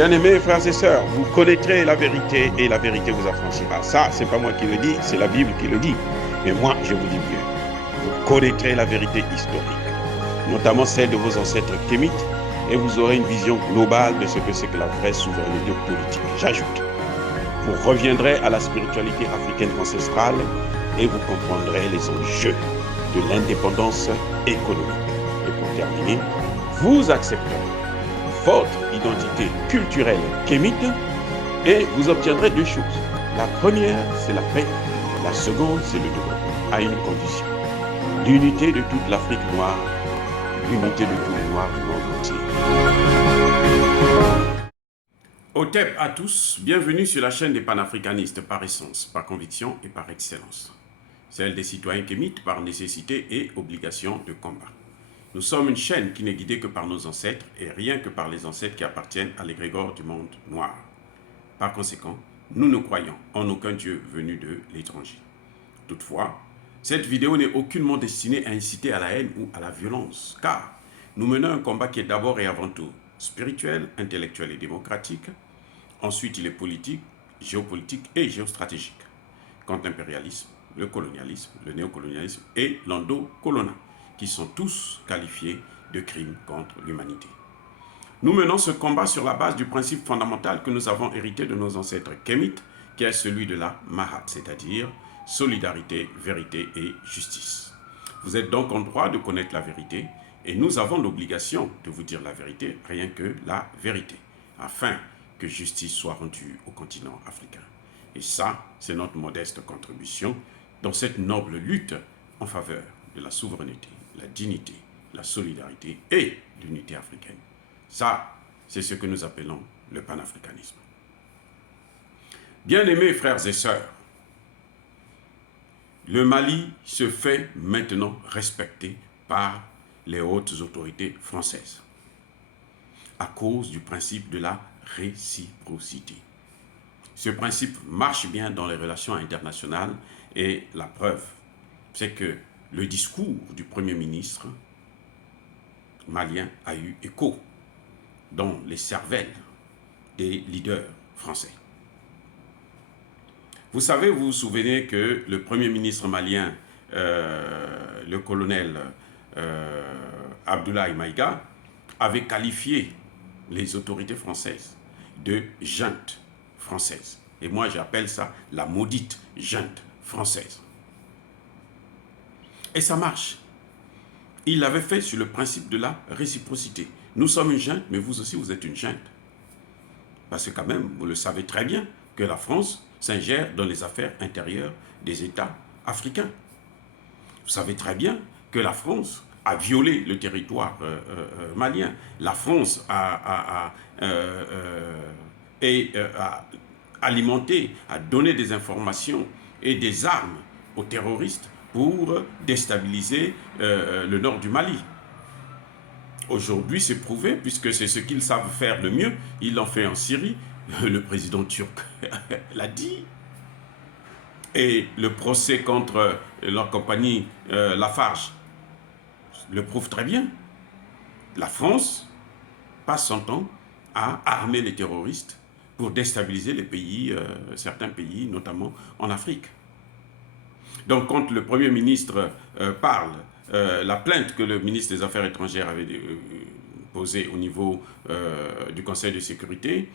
Bien-aimés frères et sœurs, vous connaîtrez la vérité et la vérité vous affranchira. Ça, c'est pas moi qui le dis, c'est la Bible qui le dit. Mais moi, je vous dis mieux. Vous connaîtrez la vérité historique, notamment celle de vos ancêtres kémites, et vous aurez une vision globale de ce que c'est que la vraie souveraineté politique. J'ajoute, vous reviendrez à la spiritualité africaine ancestrale et vous comprendrez les enjeux de l'indépendance économique. Et pour terminer, vous accepterez votre identité culturelle kémite et vous obtiendrez deux choses. La première, c'est la paix. La seconde, c'est le développement, à une condition. L'unité de toute l'Afrique noire, l'unité de tous les Noirs du monde entier. Otep à tous, bienvenue sur la chaîne des panafricanistes par essence, par conviction et par excellence. Celle des citoyens kémites par nécessité et obligation de combat. Nous sommes une chaîne qui n'est guidée que par nos ancêtres et rien que par les ancêtres qui appartiennent à l'égrégore du monde noir. Par conséquent, nous ne croyons en aucun Dieu venu de l'étranger. Toutefois, cette vidéo n'est aucunement destinée à inciter à la haine ou à la violence, car nous menons un combat qui est d'abord et avant tout spirituel, intellectuel et démocratique. Ensuite, il est politique, géopolitique et géostratégique, contre l'impérialisme, le colonialisme, le néocolonialisme et l'endocolonat, qui sont tous qualifiés de crimes contre l'humanité. Nous menons ce combat sur la base du principe fondamental que nous avons hérité de nos ancêtres kémites, qui est celui de la Mahat, c'est-à-dire solidarité, vérité et justice. Vous êtes donc en droit de connaître la vérité, et nous avons l'obligation de vous dire la vérité, rien que la vérité, afin que justice soit rendue au continent africain. Et ça, c'est notre modeste contribution dans cette noble lutte en faveur de la souveraineté, la dignité, la solidarité et l'unité africaine. Ça, c'est ce que nous appelons le panafricanisme. Bien-aimés frères et sœurs, le Mali se fait maintenant respecter par les hautes autorités françaises à cause du principe de la réciprocité. Ce principe marche bien dans les relations internationales et la preuve, c'est que le discours du Premier ministre malien a eu écho dans les cervelles des leaders français. Vous savez, vous vous souvenez que le Premier ministre malien, le colonel Abdoulaye Maïga, avait qualifié les autorités françaises de junte française. Et moi, j'appelle ça la maudite junte française. Et ça marche. Il l'avait fait sur le principe de la réciprocité. Nous sommes une junte, mais vous aussi, vous êtes une junte. Parce que quand même, vous le savez très bien, que la France s'ingère dans les affaires intérieures des États africains. Vous savez très bien que la France a violé le territoire malien. La France a alimenté, a donné des informations et des armes aux terroristes pour déstabiliser le nord du Mali. Aujourd'hui, c'est prouvé, puisque c'est ce qu'ils savent faire le mieux. Ils l'ont fait en Syrie. Le président turc l'a dit. Et le procès contre leur compagnie Lafarge le prouve très bien. La France passe son temps à armer les terroristes pour déstabiliser les pays, certains pays, notamment en Afrique. Donc, quand le Premier ministre parle, la plainte que le ministre des Affaires étrangères avait posée au niveau du Conseil de sécurité,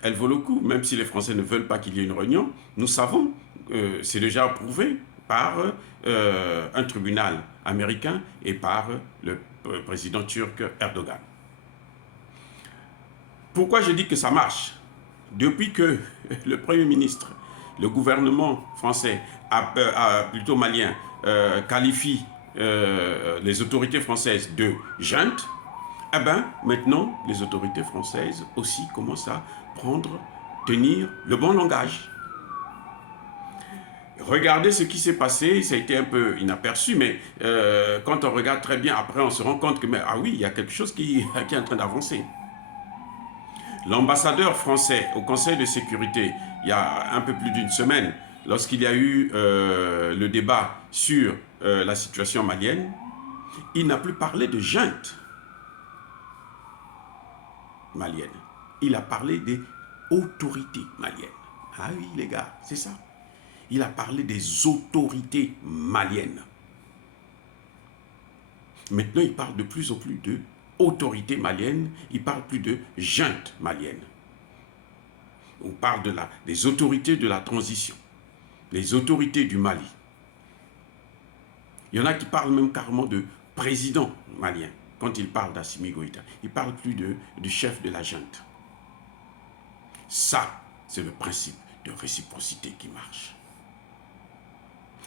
elle vaut le coup, même si les Français ne veulent pas qu'il y ait une réunion. Nous savons, c'est déjà approuvé par un tribunal américain et par le président turc Erdogan. Pourquoi je dis que ça marche? Depuis que le Premier ministre, le gouvernement français, plutôt malien, qualifie les autorités françaises de junte, eh bien, maintenant, les autorités françaises aussi commencent à tenir le bon langage. Regardez ce qui s'est passé, ça a été un peu inaperçu, mais quand on regarde très bien, après on se rend compte que, ah oui, il y a quelque chose qui est en train d'avancer. L'ambassadeur français au Conseil de sécurité, il y a un peu plus d'une semaine, lorsqu'il y a eu le débat sur la situation malienne, il n'a plus parlé de junte malienne. Il a parlé des autorités maliennes. Ah oui, les gars, c'est ça. Il a parlé des autorités maliennes. Maintenant, il parle de plus en plus de autorités maliennes. Il parle plus de junte malienne. On parle des autorités de la transition, les autorités du Mali. Il y en a qui parlent même carrément de président malien quand il parle d'Assimi Goïta. Il ne parle plus du chef de la junte. Ça, c'est le principe de réciprocité qui marche.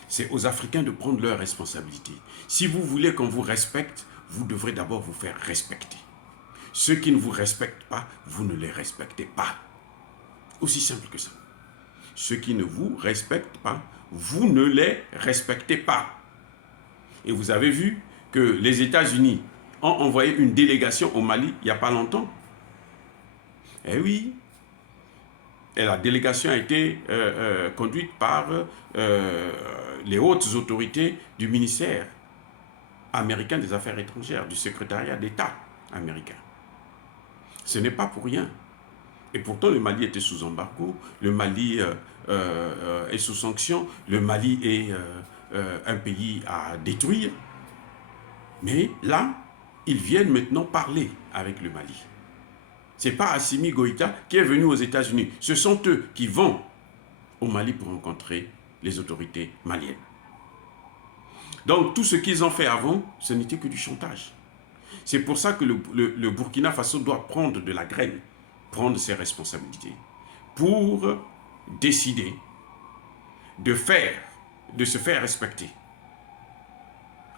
C'est aux Africains de prendre leurs responsabilités. Si vous voulez qu'on vous respecte, vous devrez d'abord vous faire respecter. Ceux qui ne vous respectent pas, vous ne les respectez pas. Aussi simple que ça. Ceux qui ne vous respectent pas, vous ne les respectez pas. Et vous avez vu que les États-Unis ont envoyé une délégation au Mali il n'y a pas longtemps. Eh oui. Et la délégation a été conduite par les hautes autorités du ministère américain des Affaires étrangères, du secrétariat d'État américain. Ce n'est pas pour rien. Et pourtant, le Mali était sous embargo, le Mali est sous sanction, le Mali est un pays à détruire. Mais là, ils viennent maintenant parler avec le Mali. Ce n'est pas Assimi Goïta qui est venu aux États-Unis. Ce sont eux qui vont au Mali pour rencontrer les autorités maliennes. Donc, tout ce qu'ils ont fait avant, ce n'était que du chantage. C'est pour ça que le Burkina Faso doit prendre de la graine, prendre ses responsabilités, pour décider de se faire respecter,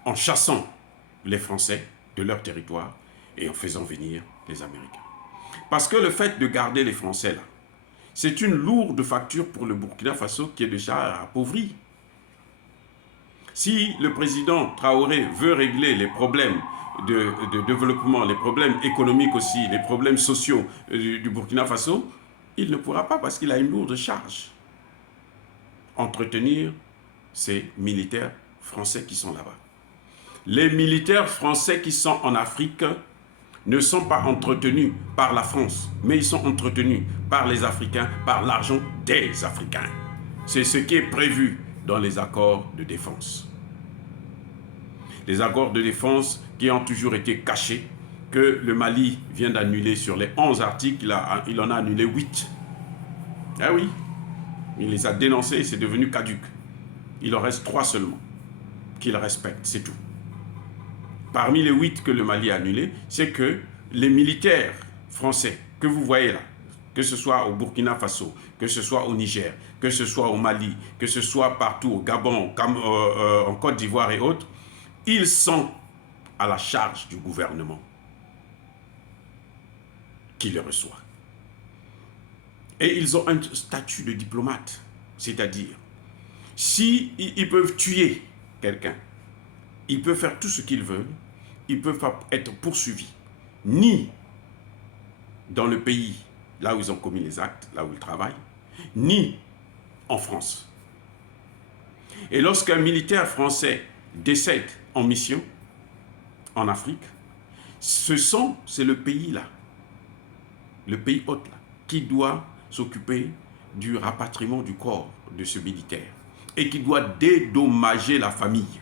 en chassant les Français de leur territoire et en faisant venir les Américains. Parce que le fait de garder les Français là, c'est une lourde facture pour le Burkina Faso qui est déjà appauvri. Si le président Traoré veut régler les problèmes de développement, les problèmes économiques aussi, les problèmes sociaux du Burkina Faso, il ne pourra pas parce qu'il a une lourde charge. Entretenir ces militaires français qui sont là-bas. Les militaires français qui sont en Afrique ne sont pas entretenus par la France, mais ils sont entretenus par les Africains, par l'argent des Africains. C'est ce qui est prévu dans les accords de défense. Les accords de défense qui ont toujours été cachés, que le Mali vient d'annuler sur les 11 articles, il en a annulé 8. Ah oui, il les a dénoncés et c'est devenu caduc. Il en reste 3 seulement qu'il respecte, c'est tout. Parmi les 8 que le Mali a annulés, c'est que les militaires français que vous voyez là, que ce soit au Burkina Faso, que ce soit au Niger, que ce soit au Mali, que ce soit partout au Gabon, en Côte d'Ivoire et autres, ils sont à la charge du gouvernement qui les reçoit. Et ils ont un statut de diplomate, c'est-à-dire, s'ils peuvent tuer quelqu'un, ils peuvent faire tout ce qu'ils veulent, ils peuvent pas être poursuivis, ni dans le pays là où ils ont commis les actes, là où ils travaillent, ni en France. Et lorsqu'un militaire français décède en mission en Afrique, c'est le pays là, le pays hôte là, qui doit s'occuper du rapatriement du corps de ce militaire et qui doit dédommager la famille.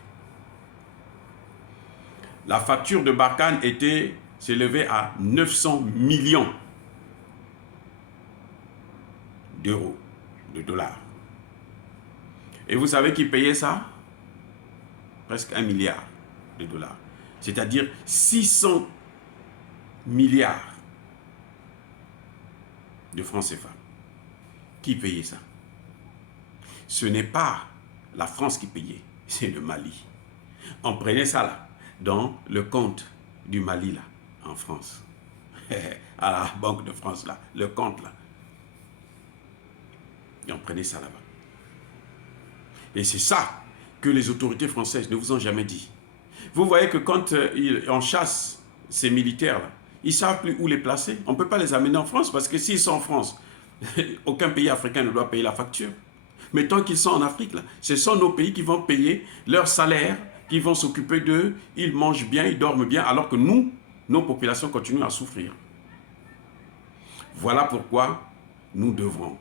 La facture de Barkhane s'élevait à 900 millions d'euros, de dollars. Et vous savez qui payait ça? Presque 1 milliard de dollars. C'est-à-dire 600 milliards de francs CFA. Qui payait ça? Ce n'est pas la France qui payait, c'est le Mali. On prenait ça là, dans le compte du Mali là, en France. À la Banque de France là, le compte là. Et on prenait ça là-bas. Et c'est ça que les autorités françaises ne vous ont jamais dit. Vous voyez que quand on chasse ces militaires-là, ils ne savent plus où les placer. On ne peut pas les amener en France parce que s'ils sont en France, aucun pays africain ne doit payer la facture. Mais tant qu'ils sont en Afrique, là, ce sont nos pays qui vont payer leur salaire, qui vont s'occuper d'eux, ils mangent bien, ils dorment bien, alors que nous, nos populations continuent à souffrir. Voilà pourquoi nous devrons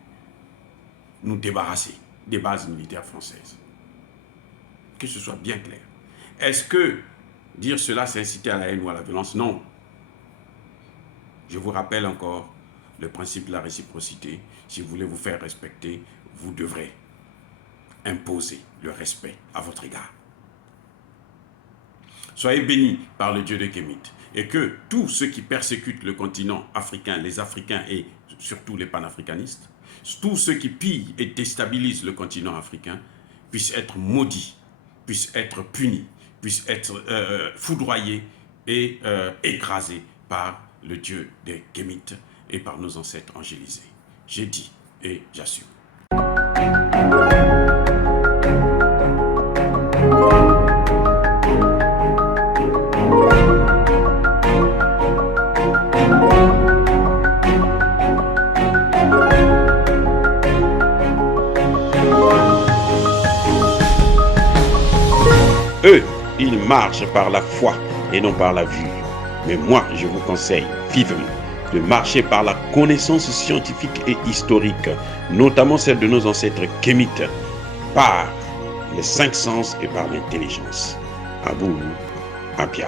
nous débarrasser des bases militaires françaises. Que ce soit bien clair. Est-ce que dire cela, c'est inciter à la haine ou à la violence? Non. Je vous rappelle encore le principe de la réciprocité. Si vous voulez vous faire respecter, vous devrez imposer le respect à votre égard. Soyez bénis par le Dieu de Kémit et que tous ceux qui persécutent le continent africain, les Africains et surtout les panafricanistes, tous ceux qui pillent et déstabilisent le continent africain puissent être maudits, puissent être punis, puissent être foudroyés et écrasés par le Dieu des Kémites et par nos ancêtres angélisés. J'ai dit et j'assume. Eux, ils marchent par la foi et non par la vue. Mais moi, je vous conseille vivement de marcher par la connaissance scientifique et historique, notamment celle de nos ancêtres kémites, par les 5 sens et par l'intelligence. Abou Abia.